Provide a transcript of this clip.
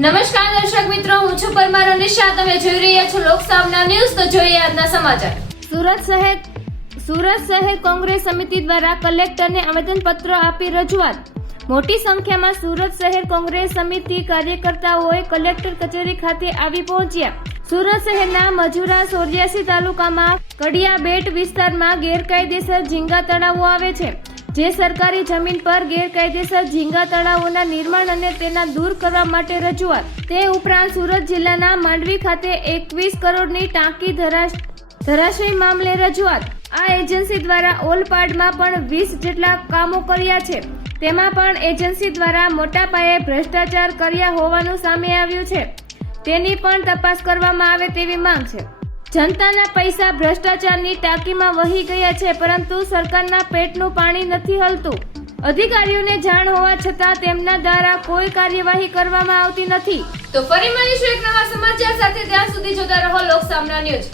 નમસ્કાર દર્શક મિત્રો, હું છું પરમાર અનિશા. તમે જોઈ રહ્યા છો લોકસામના ન્યૂઝ. તો જોઈએ આજના સમાચાર. સુરત શહેર કોંગ્રેસ સમિતિ દ્વારા કલેક્ટરને આવેદનપત્ર આપી રજૂઆત. મોટી સંખ્યામાં સુરત શહેર કોંગ્રેસ સમિતિ કાર્યકર્તાઓએ કલેક્ટર કચેરી ખાતે આવી પહોંચ્યા. સુરત શહેરના મજુરા 84 તાલુકામાં કડિયાબેટ વિસ્તારમાં ગેરકાયદેસર ઝીંગા તળાવો આવે છે. જે સરકારી જમીન પર ગેરકાયદેસર ઝીંગા તળાવોના નિર્માણ અને તેના દૂર કરવા માટે રજૂઆત. તે ઉપરાંત સુરત જિલ્લાના માંડવી ખાતે 21 કરોડની ટાંકી ધરાશય મામલે રજૂઆત. આ એજન્સી દ્વારા ઓલપાડમાં પણ 20 જેટલા કામો કર્યા છે. તેમાં પણ એજન્સી દ્વારા મોટા પાયે ભ્રષ્ટાચાર કર્યા હોવાનું સામે આવ્યું છે. તેની પણ તપાસ કરવામાં આવે તેવી માંગ છે. જનતાના પૈસા ભ્રષ્ટાચારની ટાંકીમાં વહી ગયા છે, પરંતુ સરકારના પેટનું પાણી નથી હલતું. અધિકારીઓને જાણ હોવા છતાં તેમના દ્વારા કોઈ કાર્યવાહી કરવામાં આવતી નથી. તો ફરી મળીશું એક નવા સમાચાર સાથે. ત્યાં સુધી જોતા રહો લોકસામના ન્યૂઝ.